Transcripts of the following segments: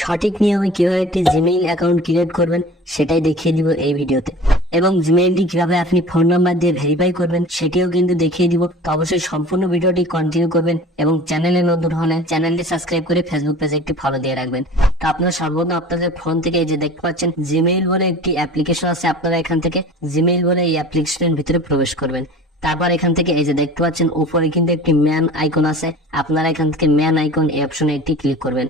সঠিক নিয়মে কীভাবে একটি জিমেইল অ্যাকাউন্ট ক্রিয়েট করবেন, সেটাই দেখিয়ে দিব এই ভিডিওতে। এবং জিমেইলটি কীভাবে আপনি ফোন নাম্বার দিয়ে ভেরিফাই করবেন, সেটিও কিন্তু দেখিয়ে দিব। তো অবশ্যই সম্পূর্ণ ভিডিওটি কন্টিনিউ করবেন এবং চ্যানেলে নতুন হলে চ্যানেলটি সাবস্ক্রাইব করে ফেসবুক পেজে একটি ফলো দিয়ে রাখবেন। তো আপনারা সর্বদা আপনাদের ফোন থেকে এই যে দেখতে পাচ্ছেন জিমেইল বলে একটি অ্যাপ্লিকেশন আছে আপনারা এখান থেকে জিমেইল বলে এই অ্যাপ্লিকেশনের ভিতরে প্রবেশ করবেন। তারপর এখান থেকে এই যে দেখতে পাচ্ছেন, উপরে কিন্তু একটি ম্যান আইকন আছে। আপনারা এখান থেকে ম্যান আইকন এই অপশনে একটি ক্লিক করবেন।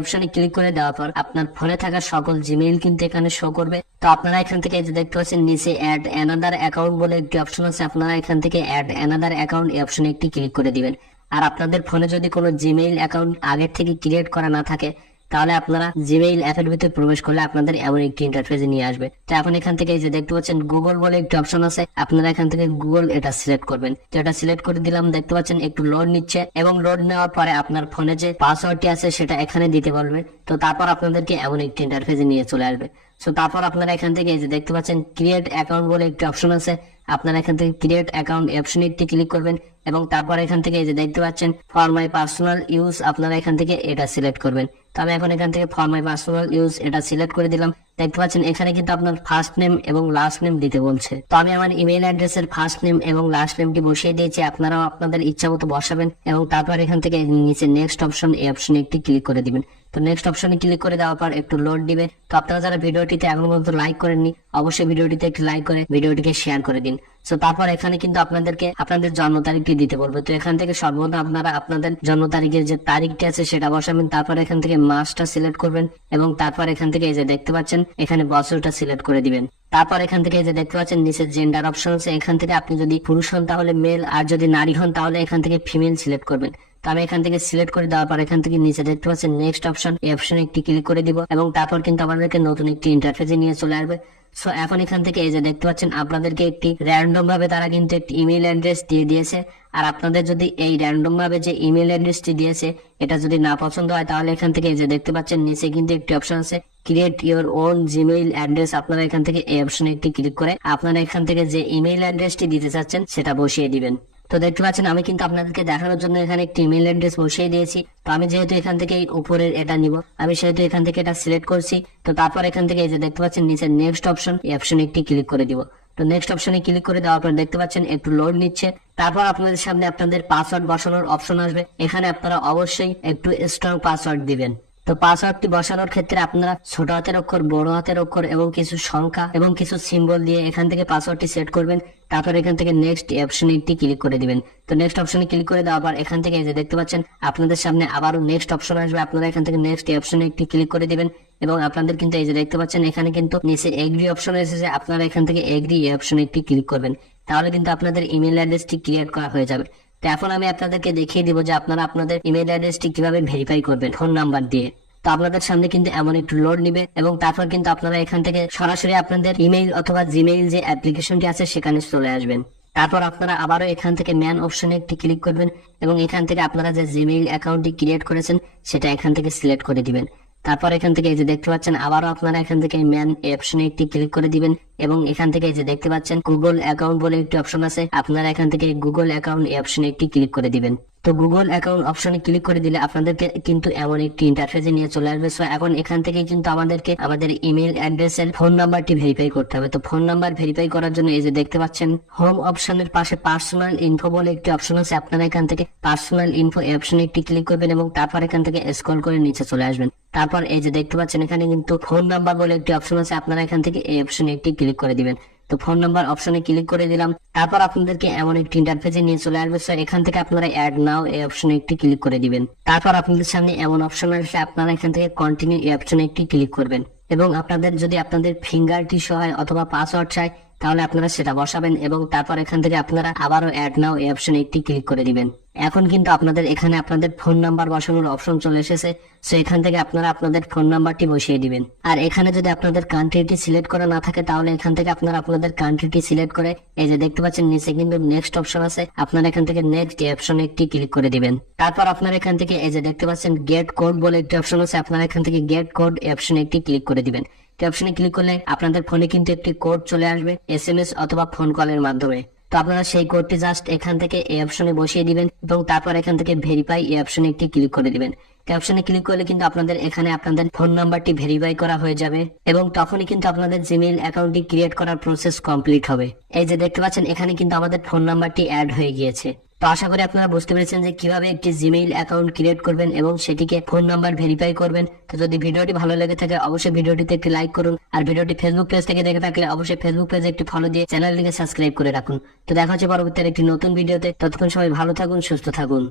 অপশনে ক্লিক করে দেওয়ার পর আপনার ফোনে থাকা সকল জিমেইল কিন্তু এখানে শো করবে। তো আপনারা এখান থেকে যে দেখতে পাচ্ছেন, নিচে অ্যাড অ্যানাদার অ্যাকাউন্ট বলে একটি অপশন আছে, আপনারা এখান থেকে অ্যাড অ্যানাদার অ্যাকাউন্ট এই অপশনে একটি ক্লিক করে দিবেন। আর আপনাদের ফোনে যদি কোনো জিমেইল অ্যাকাউন্ট আগের থেকে ক্রিয়েট করা না থাকে তাহলে আপনারা জিমেইল অ্যাপের ভিতরে প্রবেশ করলে আপনাদের এমন একটি ইন্টারফেসে নিয়ে আসবে। তো এখন এখান থেকে যে দেখতে পাচ্ছেন গুগল বলে একটি অপশন আছে। আপনারা এখান থেকে গুগল এটা সিলেক্ট করবেন। তো এটা সিলেক্ট করে দিলাম, দেখতে পাচ্ছেন একটু লোড নিচ্ছে এবং লোড নেওয়ার পরে আপনার ফোনে যে পাসওয়ার্ডটি আছে সেটা এখানে দিতে বলবে। তো তারপর আপনাদেরকে এমন একটি ইন্টারফেসে নিয়ে চলে আসবে। সো তারপর আপনারা এখান থেকে যে দেখতে পাচ্ছেন ক্রিয়েট অ্যাকাউন্ট বলে একটি অপশন আছে। আপনারা এখান থেকে ক্রিয়েট অ্যাকাউন্ট অপশনে একটি ক্লিক করবেন এবং তারপর এখান থেকে যে দেখতে পাচ্ছেন ফর মাই পার্সোনাল ইউজ আপনারা এখান থেকে এটা সিলেক্ট করবেন। তো আমি এখন এখান থেকে ফর মাই পার্সোনাল ইউজ এটা সিলেক্ট করে দিলাম। দেখতে পাচ্ছেন, এখানে কিন্তু আপনার ফার্স্ট নেম এবং লাস্ট নেম দিতে বলছে। তো আমি আমার ইমেল অ্যাড্রেসের ফার্স্ট নেম এবং লাস্ট নেমটি বসিয়ে দিয়েছি, আপনারাও আপনাদের ইচ্ছা মতো বসাবেন এবং তারপর এখান থেকে নিচে নেক্সট অপশন এই অপশনে একটি ক্লিক করে দিবেন। তো নেক্সট অপশনে ক্লিক করে দেওয়ার পর একটু লোড দিবে তো আপনারা যারা ভিডিওটিতে এখন পর্যন্ত লাইক করেননি, অবশ্যই ভিডিওটিতে একটি লাইক করে ভিডিওটিকে শেয়ার করে দিন। তো তারপর এখানে কিন্তু আপনাদেরকে আপনাদের জন্ম তারিখটি দিতে বলবে। তো এখান থেকে সর্বদা আপনারা আপনাদের জন্ম তারিখের যে তারিখটি আছে সেটা বসাবেন। তারপর এখান থেকে মাসটা সিলেক্ট করবেন এবং তারপর এখান থেকে এই যে দেখতে পাচ্ছেন, এখানে বছরটা সিলেক্ট করে দিবেন। তারপর এখান থেকে যে দেখতে পাচ্ছেন নিচে জেন্ডার অপশন আছে। এখান থেকে আপনি যদি পুরুষ হন তাহলে মেল আর যদি নারী হন তাহলে এখান থেকে ফিমেল সিলেক্ট করবেন। আমি এখান থেকে সিলেক্ট করে দেওয়ার পর এখান থেকে নিচে দেখতে পাচ্ছেন নেক্সট অপশন এই অপশনে একটি ক্লিক করে দিব এবং তারপর কিন্তু আমাদেরকে নতুন একটি ইন্টারফেসে নিয়ে চলে আসবে। সো এখন এখান থেকে এই যে দেখতে পাচ্ছেন, আপনাদেরকে একটি র্যান্ডম ভাবে তারা কিন্তু একটি ইমেল অ্যাড্রেস দিয়ে দিয়েছে। আর আপনাদের যদি এই র্যান্ডম ভাবে যে ইমেল অ্যাড্রেসটি দিয়েছে, এটা যদি না পছন্দ হয়, তাহলে এখান থেকে এই যে দেখতে পাচ্ছেন, নিচে কিন্তু একটি অপশন আছে create your own Gmail address আপনারা এখান থেকে এই অপশনে একটি ক্লিক করে আপনারা এখান থেকে যে ইমেইল অ্যাড্রেসটি দিতে চাচ্ছেন, সেটা বসিয়ে দিবেন। তো দেখতে পাচ্ছেন, আমি কিন্তু আপনাদেরকে দেখানোর জন্য এখানে একটি ইমেল অ্যাড্রেস বসিয়ে দিয়েছি। তো আমি যেহেতু এখান থেকে এই উপরের এটা নিব, আমি সেহেতু এখান থেকে এটা সিলেক্ট করছি। তো তারপর এখান থেকে এই যে দেখতে পাচ্ছেন নিচে নেক্সট অপশন এই অপশনে একটি ক্লিক করে দিব। তো নেক্সট অপশনে ক্লিক করে দেওয়ার পর দেখতে পাচ্ছেন, একটু লোড নিচ্ছে। তারপর আপনাদের সামনে আপনাদের পাসওয়ার্ড বসানোর অপশন আসবে। এখানে আপনারা অবশ্যই একটু স্ট্রং পাসওয়ার্ড দিবেন। তো পাসওয়ার্ডটি বসানোর ক্ষেত্রে আপনারা ছোট হাতের অক্ষর, বড় হাতের অক্ষর এবং কিছু সংখ্যা এবং কিছু সিম্বল দিয়ে এখান থেকে পাসওয়ার্ডটি সেট করবেন। তারপর এখান থেকে নেক্সট অপশনে একটি ক্লিক করে দিবেন। তো নেক্সট অপশনে ক্লিক করে দেওয়ার পর এখান থেকে যে দেখতে পাচ্ছেন, আপনাদের সামনে আবারও নেক্সট অপশন আসবে। আপনারা এখান থেকে নেক্সট অপশনে একটি ক্লিক করে দিবেন এবং আপনাদের কিন্তু এই যে দেখতে পাচ্ছেন, এখানে কিন্তু নিচে এগ্রি অপশন এসেছে। আপনারা এখান থেকে এগ্রি অপশনে একটি ক্লিক করবেন। তাহলে কিন্তু আপনাদের ইমেল অ্যাড্রেসটি ক্রিয়েট করা হয়ে যাবে। তো এখন আমি আপনাদেরকে দেখিয়ে দিব যে আপনারা আপনাদের ইমেল অ্যাড্রেসটি কীভাবে ভেরিফাই করবেন ফোন নাম্বার দিয়ে। তো আপনাদের সামনে কিন্তু এমন একটু লোড নিবে এবং তারপর কিন্তু আপনারা এখান থেকে সরাসরি আপনাদের ইমেইল অথবা জিমেইল যে অ্যাপ্লিকেশনটি আছে সেখানে চলে আসবেন। তারপর আপনারা আবারও এখান থেকে ম্যান অপশনে একটি ক্লিক করবেন এবং এখান থেকে আপনারা যে জিমেইল অ্যাকাউন্টটি ক্রিয়েট করেছেন সেটা এখান থেকে সিলেক্ট করে দিবেন। তারপর এখান থেকে এই যে দেখতে পাচ্ছেন, আবারও আপনারা এখান থেকে ম্যান অপশনে একটি ক্লিক করে দিবেন এবং এখান থেকে এই যে দেখতে পাচ্ছেন গুগল অ্যাকাউন্ট বলে একটি অপশন আছে। আপনারা এখান থেকে গুগল অ্যাকাউন্ট অপশনে একটি ক্লিক করে দিবেন। তো গুগল অ্যাকাউন্ট অপশনে ক্লিক করে দিলে আপনাদেরকে কিন্তু এমন একটি ইন্টারফেসে নিয়ে চলে আসবে। সো এখন এখান থেকে কিন্তু আমাদেরকে আমাদের ইমেল অ্যাড্রেসের ফোন নাম্বারটি ভেরিফাই করতে হবে। তো ফোন নাম্বার ভেরিফাই করার জন্য এই যে দেখতে পাচ্ছেন হোম অপশনের পাশে পার্সোনাল ইনফো বলে একটি অপশন আছে। আপনারা এখান থেকে পার্সোনাল ইনফো অপশনে একটি ক্লিক করবেন এবং তারপর এখান থেকে স্ক্রল করে নিচে চলে আসবেন। তারপর এই যে দেখতে পাচ্ছেন, এখানে কিন্তু ফোন নাম্বার বলে একটি অপশন আছে। আপনারা এখান থেকে এই অপশনে একটি ক্লিক করে দিবেন। তো ফোন নাম্বার অপশনে ক্লিক করে দিলাম। তারপর আপনাদেরকে এমন একটি ইন্টারফেসে নিয়ে চলে আসবে। স্যার এখান থেকে আপনারা অ্যাড নাও এই অপশনে একটি ক্লিক করে দিবেন। তারপর আপনাদের সামনে এমন অপশন আসবে। আপনারা এখান থেকে কন্টিনিউ এই অপশনে একটি ক্লিক করবেন। এবং আপনাদের যদি আপনাদের ফিঙ্গার টিস্যু হয় অথবা পাসওয়ার্ড চাই তাহলে আপনারা সেটা বসাবেন এবং তারপর এখান থেকে আপনারা আবারও অ্যাড নাও এই অপশনে একটি ক্লিক করে দিবেন। এখন কিন্তু আপনাদের এখানে আপনাদের ফোন নাম্বার বসানোর অপশন চলে এসেছে সো এখান থেকে আপনারা আপনাদের ফোন নাম্বারটি বসিয়ে দিবেন। আর এখানে যদি আপনাদের কান্ট্রিটি সিলেক্ট করা না থাকে, তাহলে এখান থেকে আপনারা আপনাদের কান্ট্রিটি সিলেক্ট করে এই যে দেখতে পাচ্ছেন, নিচে কিন্তু নেক্সট অপশন আছে, আপনারা এখান থেকে নেক্সট অপশনে একটি ক্লিক করে দিবেন। তারপর আপনারা এখান থেকে এই যে দেখতে পাচ্ছেন গেট কোড বলে একটি অপশন আছে, আপনারা এখান থেকে গেট কোড অপশনে একটি ক্লিক করে দিবেন। অপশনে ক্লিক করলে আপনাদের ফোনে কিন্তু একটি কোড চলে আসবে এস এম এস অথবা ফোন কলের মাধ্যমে। তো আপনারা সেই কোডটি জাস্ট এখান থেকে এই অপশনে বসিয়ে দিবেন এবং তারপর এখান থেকে ভেরিফাই এই অপশনে একটি ক্লিক করে দিবেন। ক্যাপশনে ক্লিক করলে কিন্তু আপনাদের এখানে আপনাদের ফোন নাম্বারটি ভেরিফাই করা হয়ে যাবে এবং তখনই কিন্তু আপনাদের জিমেইল অ্যাকাউন্টটি ক্রিয়েট করার প্রসেস কমপ্লিট হবে। এই যে দেখতে পাচ্ছেন, এখানে কিন্তু আমাদের ফোন নাম্বারটি অ্যাড হয়ে গিয়েছে। তো আশা করি আপনারা বুঝতে পেরেছেন যে কীভাবে একটি জিমেইল অ্যাকাউন্ট ক্রিয়েট করবেন এবং সেটিকে ফোন নাম্বার ভেরিফাই করবেন। তো যদি ভিডিওটি ভালো লেগে থাকে, অবশ্যই ভিডিওটিতে একটি লাইক করুন আর ভিডিওটি ফেসবুক পেজ থেকে দেখে থাকলে অবশ্যই ফেসবুক পেজে একটি ফলো দিয়ে চ্যানেলটিকে সাবস্ক্রাইব করে রাখুন। তো দেখা হচ্ছে পরবর্তী একটি নতুন ভিডিওতে ততক্ষণ সবাই ভালো থাকুন, সুস্থ থাকুন।